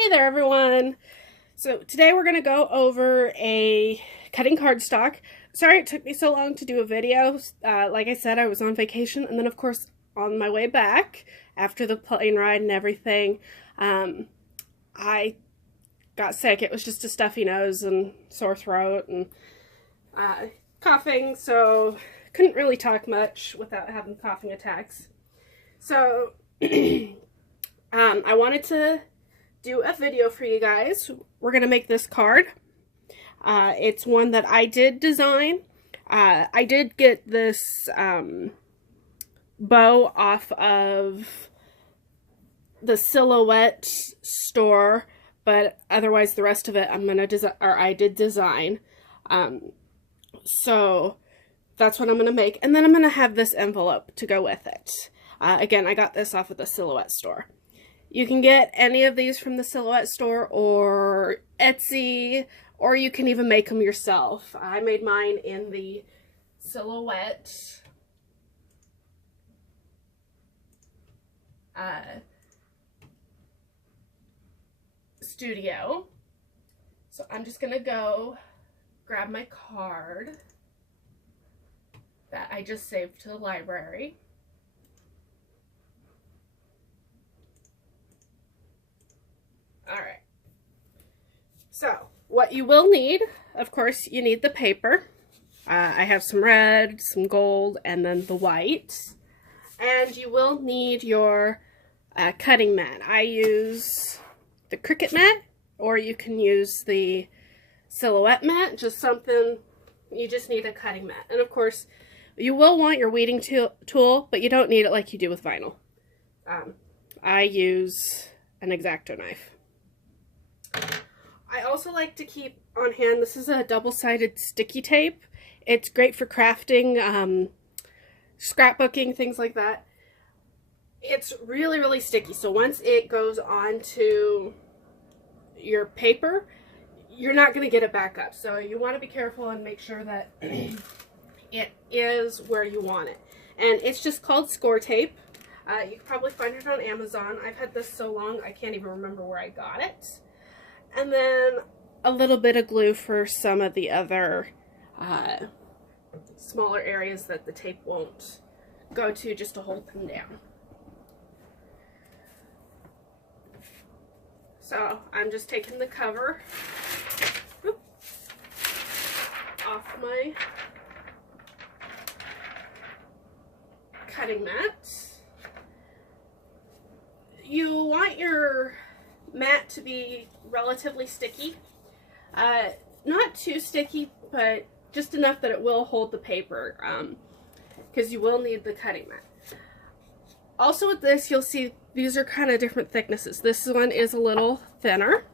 Hey there everyone! So today we're going to go over cutting cardstock. Sorry it took me so long to do a video. Like I said, I was on vacation, and then of course on my way back after the plane ride and everything, I got sick. It was just a stuffy nose and sore throat and coughing, so couldn't really talk much without having coughing attacks. So I wanted to do a video for you guys. We're gonna make this card. It's one that I did design. I did get this bow off of the Silhouette store, but otherwise the rest of it I did design. So that's what I'm gonna make, and then I'm gonna have this envelope to go with it. Again, I got this off of the Silhouette store. You can get any of these from the Silhouette store or Etsy, or you can even make them yourself. I made mine in the Silhouette studio. So I'm just gonna go grab my card that I just saved to the library. Alright, so what you will need, of course, you need the paper. I have some red, some gold, and then the white. And you will need your cutting mat. I use the Cricut mat, or you can use the Silhouette mat, just something, you just need a cutting mat. And of course, you will want your weeding tool, but you don't need it like you do with vinyl. I use an X-Acto knife. I also like to keep on hand, this is a double-sided sticky tape. It's great for crafting, scrapbooking, things like that. It's really, really sticky, so once it goes onto your paper, you're not going to get it back up. So you want to be careful and make sure that it is where you want it. And it's just called score tape. You can probably find it on Amazon. I've had this so long I can't even remember where I got it. And then a little bit of glue for some of the other smaller areas that the tape won't go to, just to hold them down. So I'm just taking the cover off my cutting mat. You want your mat to be relatively sticky. Not too sticky, but just enough that it will hold the paper, because you will need the cutting mat. Also with this, you'll see these are kind of different thicknesses. This one is a little thinner.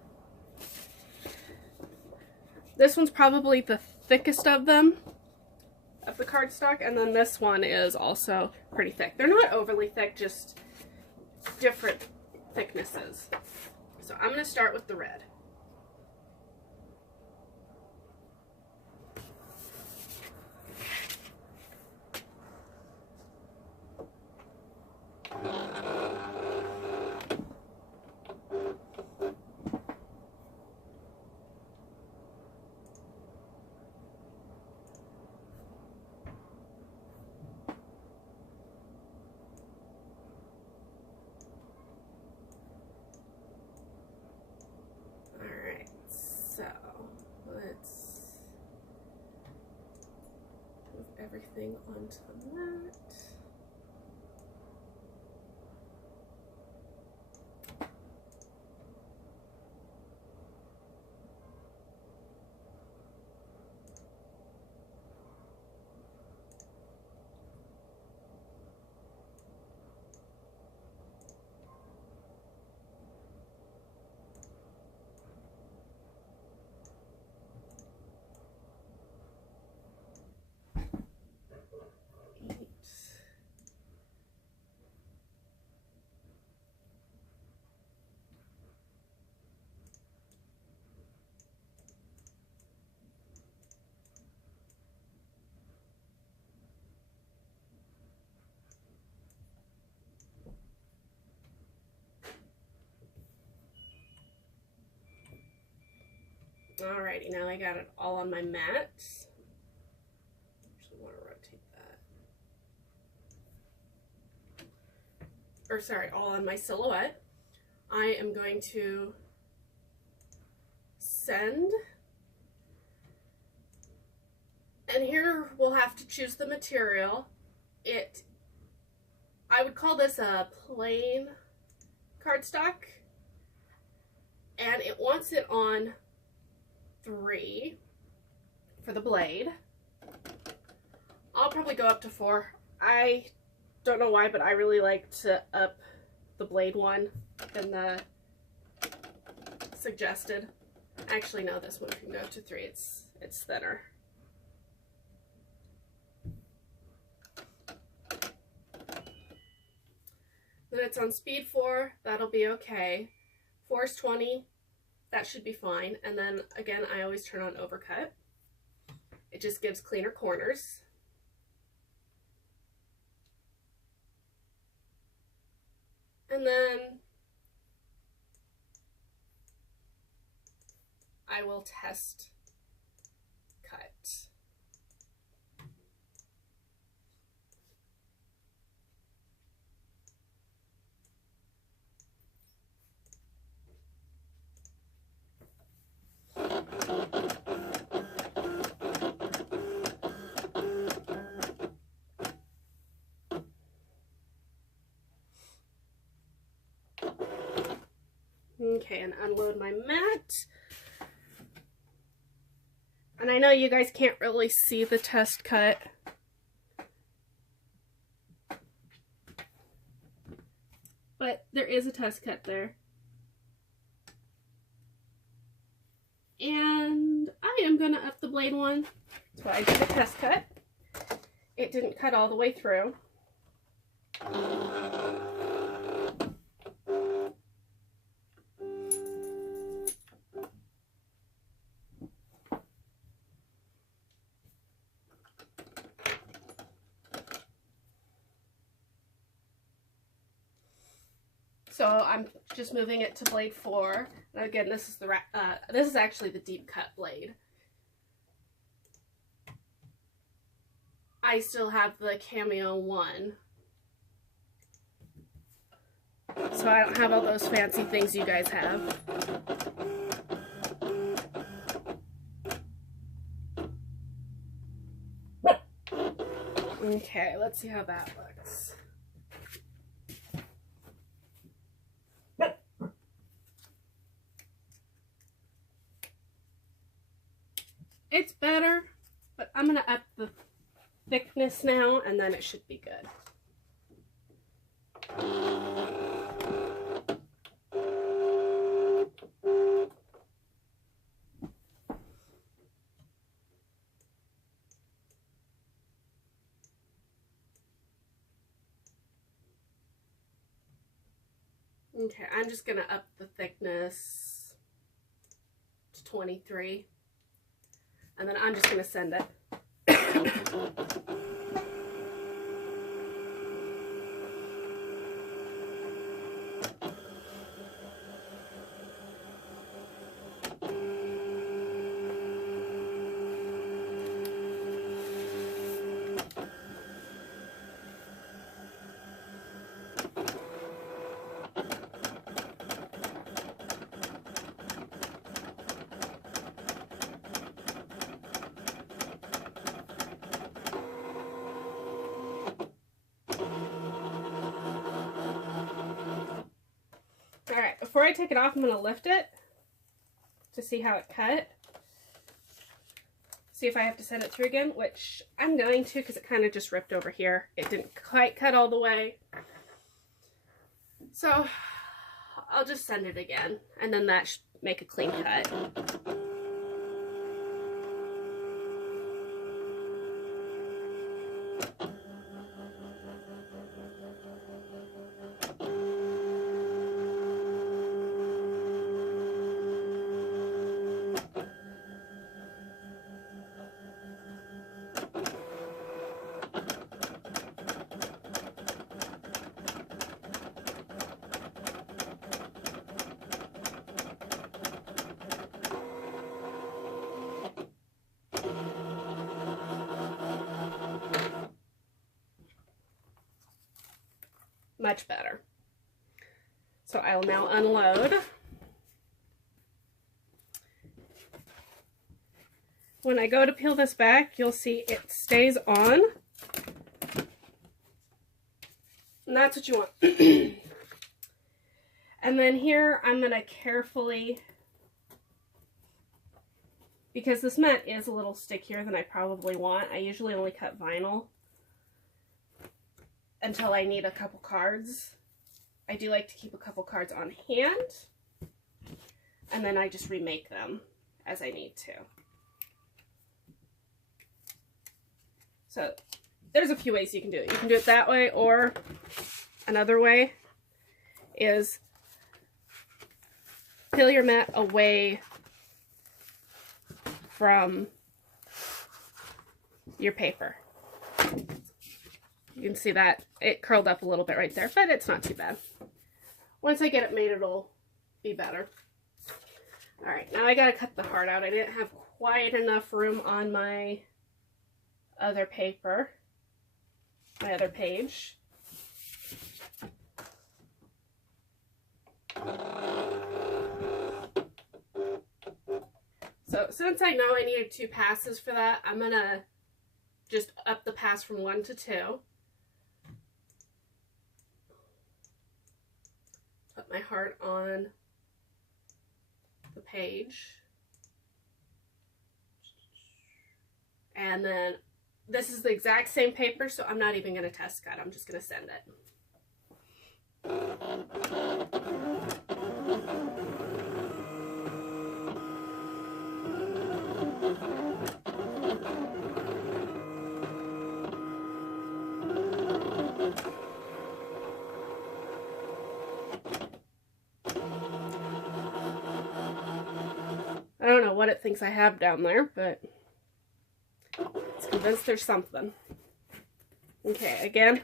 This one's probably the thickest of them, of the cardstock, and then this one is also pretty thick. They're not overly thick, just different thicknesses. So I'm going to start with the red. So let's move everything onto the mat. Alrighty, now I got it all on my mat. Actually want to rotate that. Or sorry, all on my silhouette. I am going to send. And here we'll have to choose the material. I would call this a plain cardstock. And it wants it on 3 for the blade. I'll probably go up to 4. I don't know why, but I really like to up the blade one than the suggested. Actually, no, this one can go to 3. It's thinner. Then it's on speed 4. That'll be okay. 4 is 20. That should be fine. And then again, I always turn on overcut. It just gives cleaner corners. And then I will test cut. Okay, and unload my mat. And I know you guys can't really see the test cut. But there is a test cut there. And I am going to up the blade one. That's why I did a test cut. It didn't cut all the way through. So I'm just moving it to blade 4. And again, this is actually the deep cut blade. I still have the Cameo 1. So I don't have all those fancy things you guys have. Okay, let's see how that looks. It's better, but I'm going to up the thickness now, and then it should be good. Okay, I'm just going to up the thickness to 23. And then I'm just going to send it. Alright, before I take it off, I'm going to lift it to see how it cut. See if I have to send it through again, which I'm going to because it kind of just ripped over here. It didn't quite cut all the way. So I'll just send it again, and then that should make a clean cut. much better. So I will now unload. When I go to peel this back, you'll see it stays on. And that's what you want. And then here, I'm going to carefully, because this mat is a little stickier than I probably want, I usually only cut vinyl until I need a couple cards. I do like to keep a couple cards on hand, and then I just remake them as I need to. So there's a few ways you can do it. You can do it that way, or another way is peel your mat away from your paper. You can see that it curled up a little bit right there, but it's not too bad. Once I get it made, it'll be better. All right, now I gotta cut the heart out. I didn't have quite enough room on my other paper, my other page. So since I know I needed 2 passes for that, I'm gonna just up the pass from 1 to 2. Put my heart on the page. And then this is the exact same paper, so I'm not even going to test cut. I'm just going to send it. I don't know what it thinks I have down there, but it's convinced there's something. Okay, again,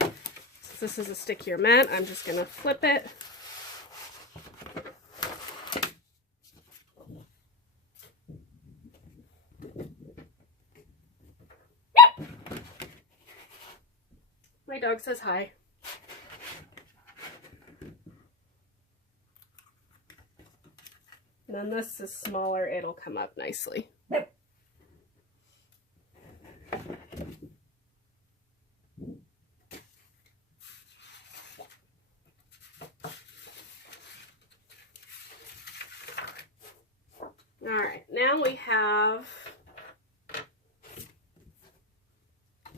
since this is a stickier mat, I'm just going to flip it. My dog says hi. And then this is smaller, it'll come up nicely. Alright, now we have, I'm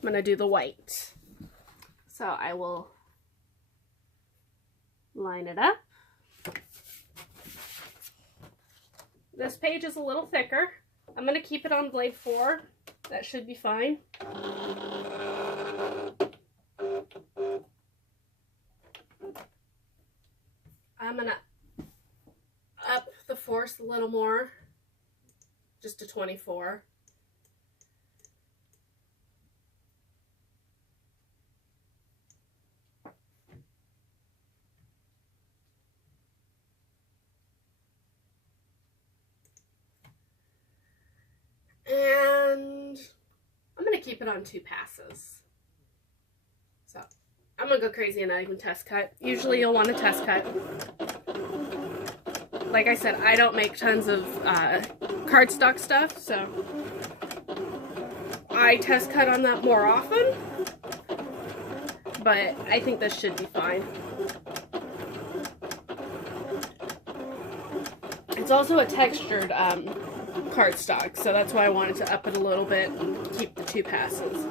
going to do the white. So I will line it up. This page is a little thicker. I'm going to keep it on blade 4. That should be fine. I'm going to up the force a little more, just to 24. And I'm going to keep it on 2 passes. So I'm going to go crazy and not even test cut. Usually you'll want to test cut. Like I said, I don't make tons of cardstock stuff, so I test cut on that more often. But I think this should be fine. It's also a textured cardstock, so that's why I wanted to up it a little bit and keep the 2 passes.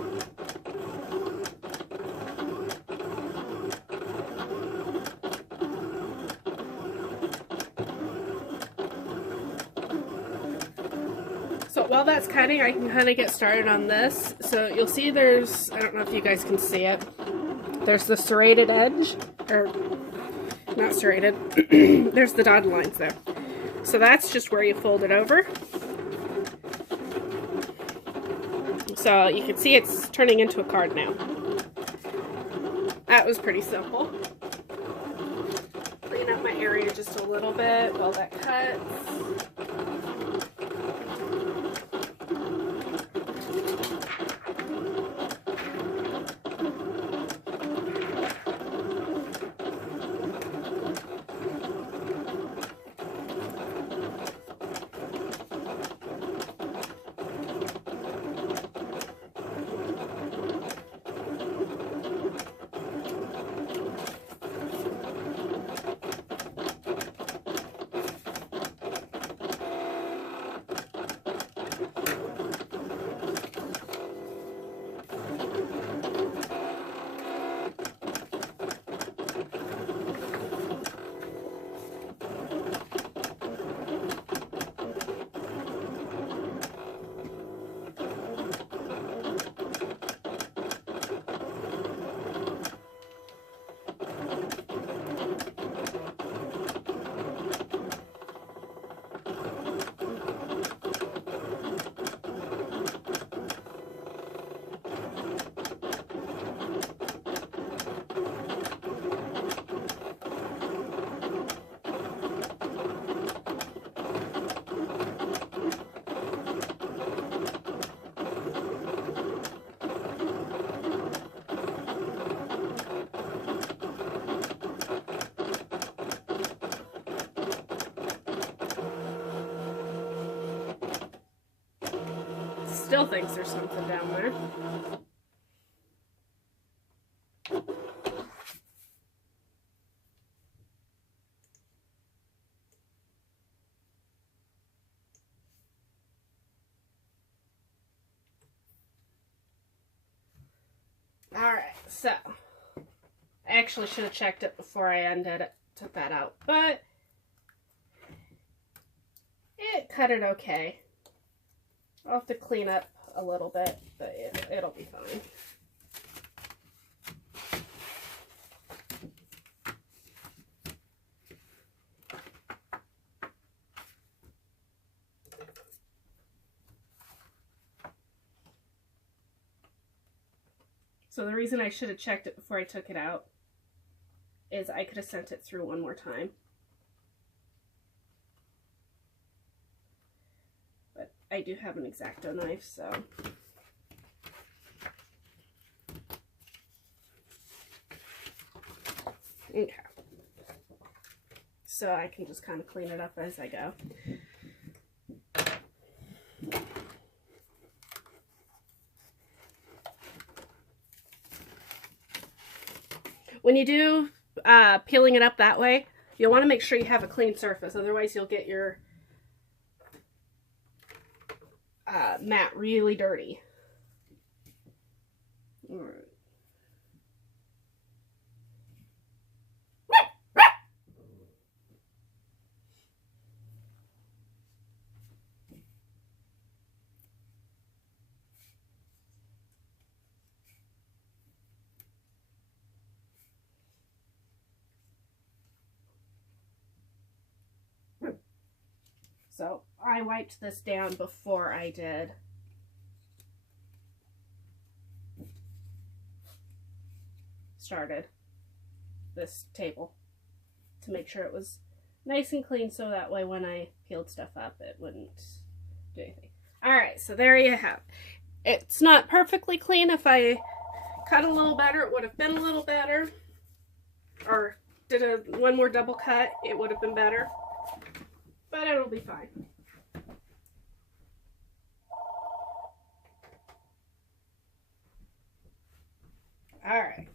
So while that's cutting, I can kind of get started on this. So you'll see there's, I don't know if you guys can see it, there's the serrated edge, or not serrated, there's the dotted lines there. So that's just where you fold it over. So you can see it's turning into a card now. That was pretty simple. Clean up my area just a little bit while that cuts. still thinks there's something down there. Alright, so I actually should have checked it before I undid it, took that out, but it cut it okay. I'll have to clean up a little bit, but it'll be fine. So the reason I should have checked it before I took it out is I could have sent it through one more time. But I do have an X-Acto knife, so. Okay. So I can just kind of clean it up as I go. When you do peeling it up that way, you'll want to make sure you have a clean surface. Otherwise, you'll get your mat really dirty. All right. So I wiped this down before I did started this table to make sure it was nice and clean, so that way when I peeled stuff up it wouldn't do anything. Alright, so there you have it. It's not perfectly clean. If I cut a little better, it would have been a little better. Or did one more double cut, it would have been better. But it'll be fine. Alright.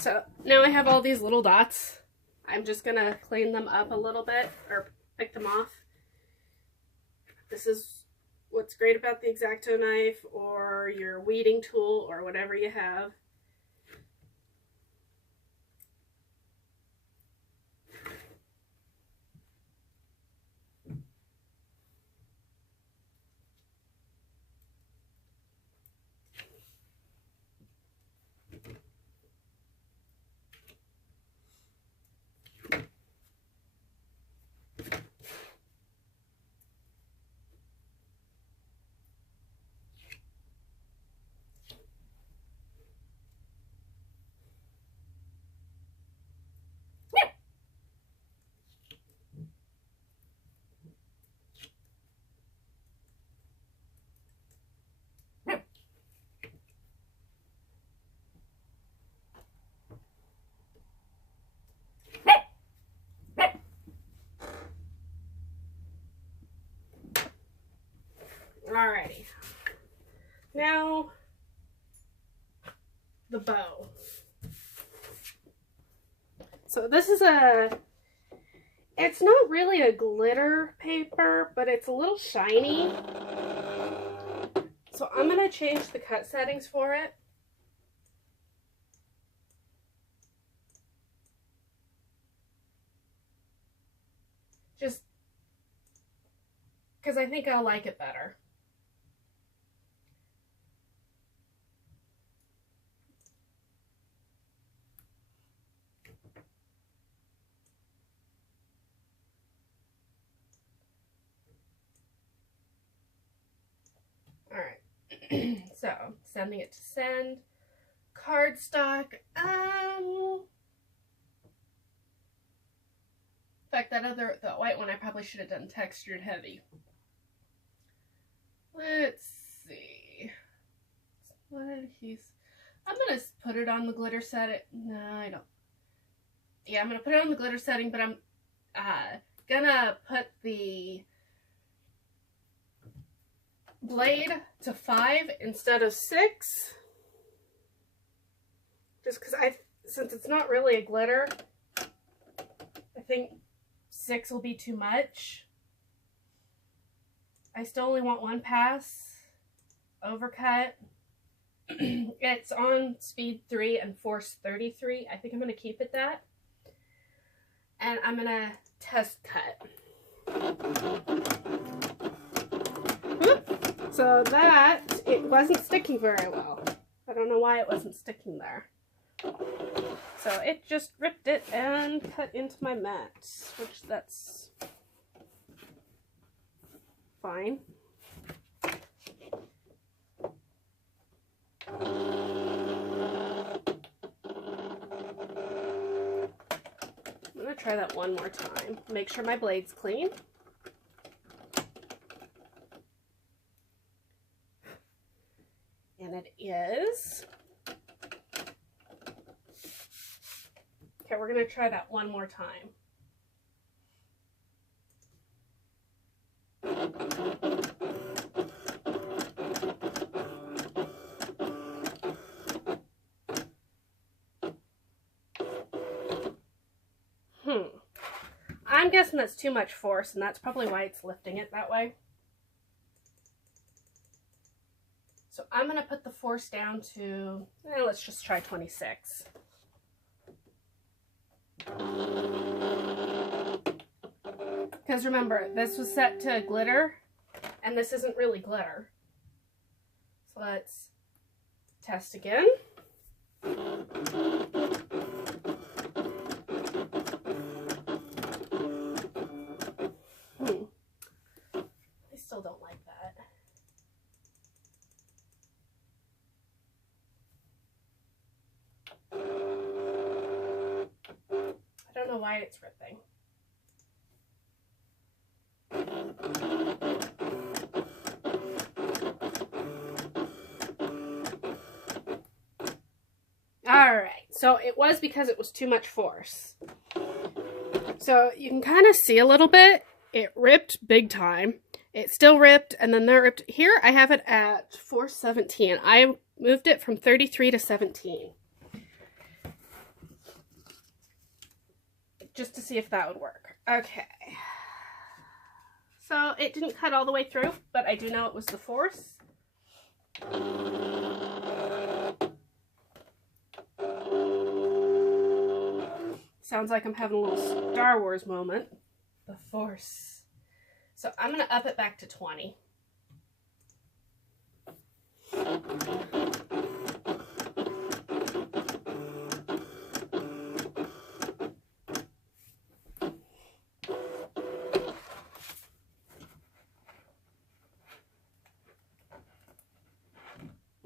So now I have all these little dots. I'm just going to clean them up a little bit, or pick them off. This is what's great about the X-Acto knife or your weeding tool or whatever you have. Alrighty, now the bow. So this is it's not really a glitter paper, but it's a little shiny. So I'm going to change the cut settings for it. Just because I think I'll like it better. Alright, so sending it to send. Cardstock. In fact, the white one I probably should have done textured heavy. Let's see. What did I'm gonna put it on the glitter setting. No, I don't. Yeah, I'm gonna put it on the glitter setting, but I'm gonna put the blade to 5 instead of 6. Just because since it's not really a glitter, I think 6 will be too much. I still only want 1 pass. Overcut. It's on speed 3 and force 33. I think I'm going to keep it that. And I'm going to test cut. Whoop. So that, it wasn't sticking very well. I don't know why it wasn't sticking there. So it just ripped it and cut into my mat, which that's fine. I'm going to try that one more time. Make sure my blade's clean. And it is. Okay, we're going to try that one more time. I'm guessing that's too much force, and that's probably why it's lifting it that way. So I'm going to put the force down to, let's just try 26. Because remember, this was set to glitter, and this isn't really glitter. So let's test again. I still don't like that. I don't know why it's ripping. Alright, so it was because it was too much force. So you can kind of see a little bit. It ripped big time. It still ripped, and then that ripped. Here I have it at force 17. I moved it from 33 to 17. Just to see if that would work. Okay. So it didn't cut all the way through, but I do know it was the force. Sounds like I'm having a little Star Wars moment. The force. So I'm going to up it back to 20.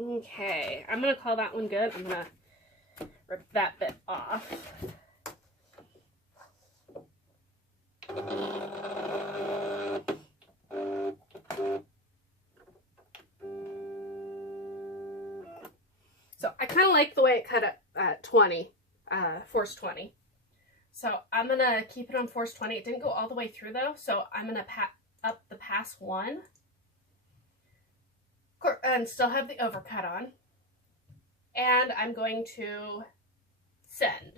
Okay, I'm going to call that one good. I'm going to rip that bit off. So I kind of like the way it cut at 20, force 20. So I'm going to keep it on force 20. It didn't go all the way through though, so I'm going to up the pass 1. And still have the overcut on. And I'm going to send.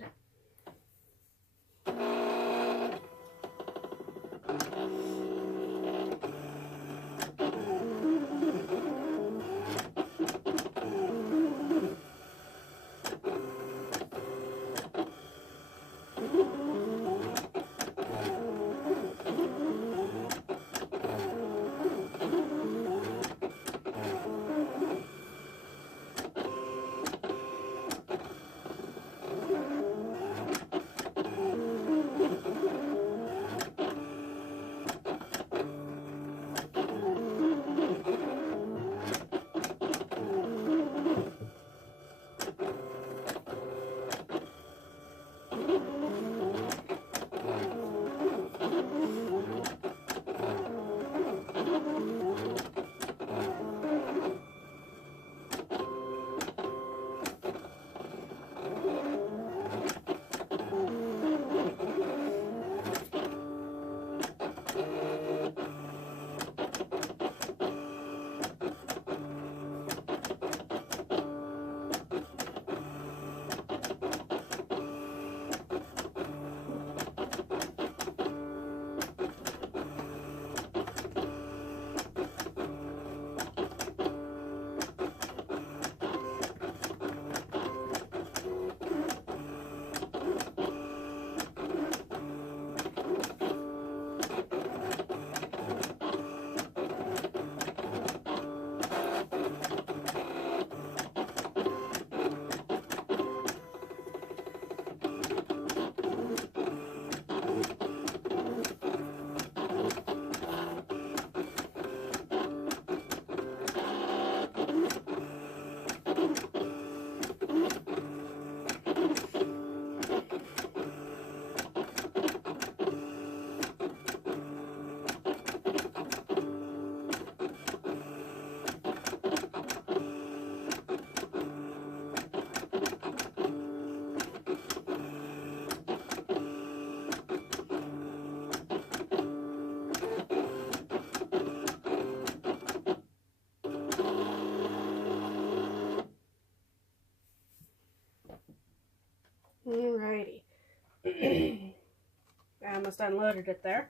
almost unloaded it there.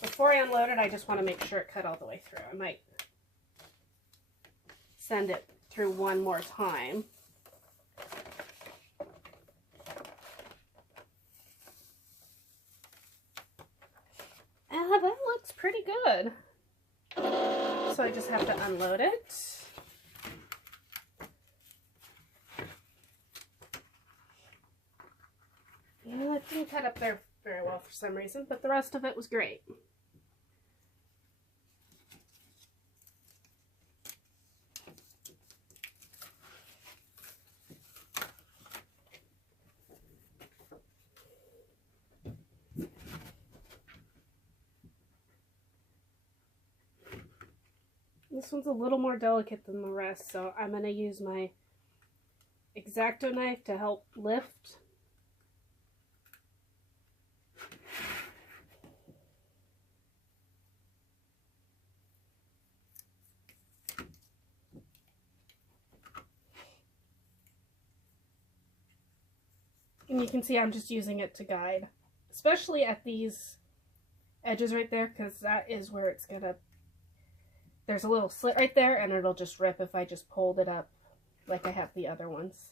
Before I unload it, I just want to make sure it cut all the way through. I might send it through one more time. That looks pretty good. So I just have to unload it. Yeah, it didn't cut up there very well for some reason, but the rest of it was great. This one's a little more delicate than the rest, so I'm going to use my X-Acto knife to help lift. And you can see I'm just using it to guide, especially at these edges right there, because that is where it's going to, there's a little slit right there, and it'll just rip if I just pulled it up like I have the other ones.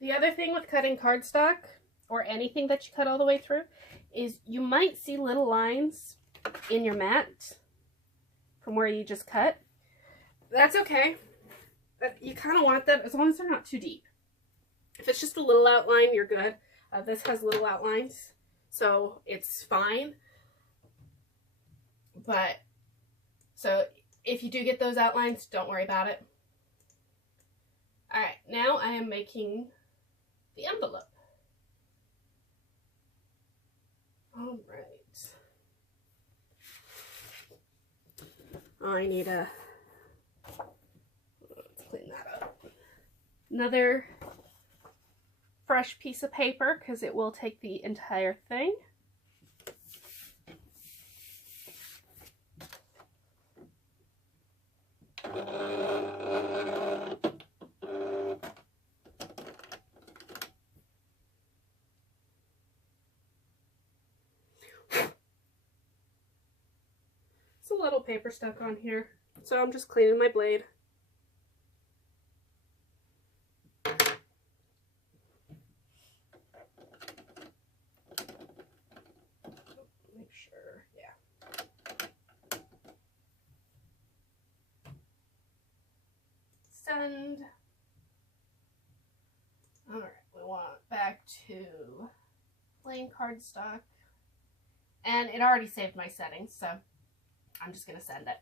The other thing with cutting cardstock, or anything that you cut all the way through, is you might see little lines in your mat from where you just cut. That's okay. You kind of want that as long as they're not too deep. If it's just a little outline, you're good. This has little outlines, so it's fine. But, so if you do get those outlines, don't worry about it. Alright, now I am making the envelope. Alright. I need a, let's clean that up. Another fresh piece of paper, because it will take the entire thing. It's a little paper stuck on here, so I'm just cleaning my blade. Make sure, yeah. Send. Alright, we want back to plain cardstock. And it already saved my settings, so I'm just going to send it.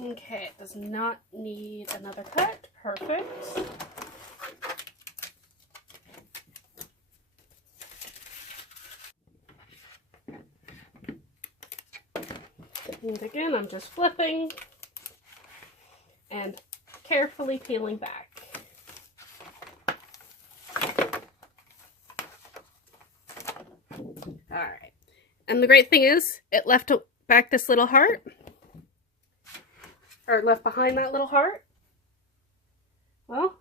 Okay, it does not need another cut. Perfect. And again, I'm just flipping and carefully peeling back. Alright. And the great thing is, it left back this little heart. Or left behind that little heart. Well,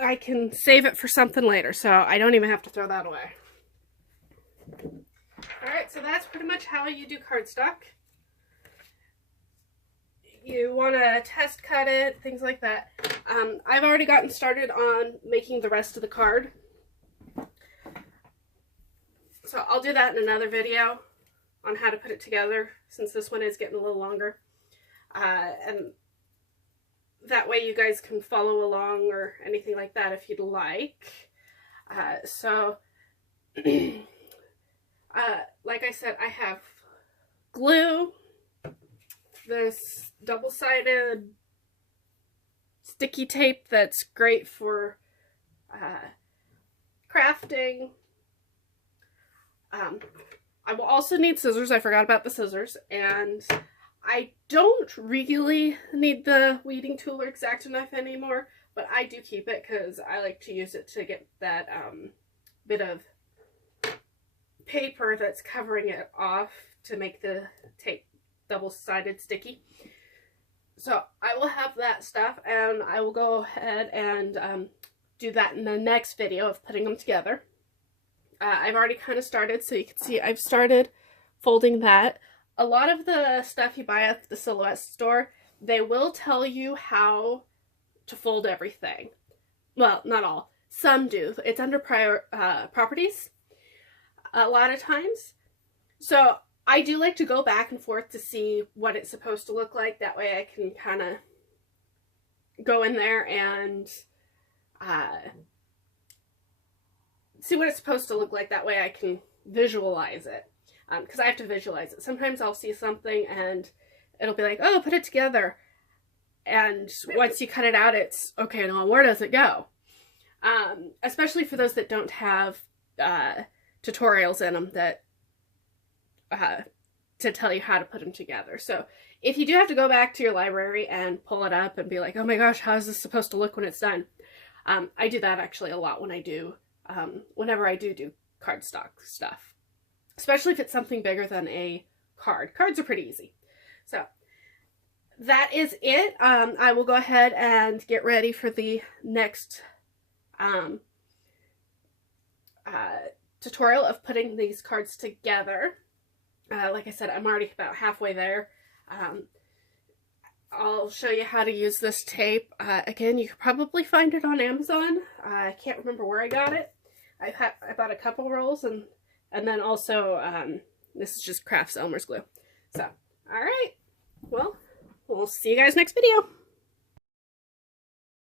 I can save it for something later, so I don't even have to throw that away. Alright, so that's pretty much how you do cardstock. You want to test cut it, things like that. I've already gotten started on making the rest of the card. So I'll do that in another video on how to put it together, since this one is getting a little longer. And that way you guys can follow along or anything like that if you'd like. Like I said, I have glue, this double-sided sticky tape that's great for crafting. I will also need scissors. I forgot about the scissors, and I don't really need the weeding tool or X-Acto knife anymore, but I do keep it because I like to use it to get that bit of paper that's covering it off to make the tape double-sided sticky. So I will have that stuff, and I will go ahead and do that in the next video of putting them together. I've already kind of started, so you can see I've started folding that. A lot of the stuff you buy at the Silhouette store, they will tell you how to fold everything. Well, not all. Some do. It's under properties a lot of times. So I do like to go back and forth to see what it's supposed to look like. That way I can kind of go in there and see what it's supposed to look like. That way I can visualize it, because I have to visualize it. Sometimes I'll see something and it'll be like, oh, put it together, and once you cut it out, it's okay, now where does it go? Especially for those that don't have tutorials in them that to tell you how to put them together. So if you do have to go back to your library and pull it up and be like, oh my gosh, how is this supposed to look when it's done? I do that actually a lot when I do whenever I do cardstock stuff, especially if it's something bigger than a card. Cards are pretty easy. So that is it. I will go ahead and get ready for the next tutorial of putting these cards together. Like I said, I'm already about halfway there. I'll show you how to use this tape. Again, you could probably find it on Amazon. I can't remember where I got it. I bought a couple rolls, and then also this is just Crafts Elmer's glue. So, alright, well, we'll see you guys next video.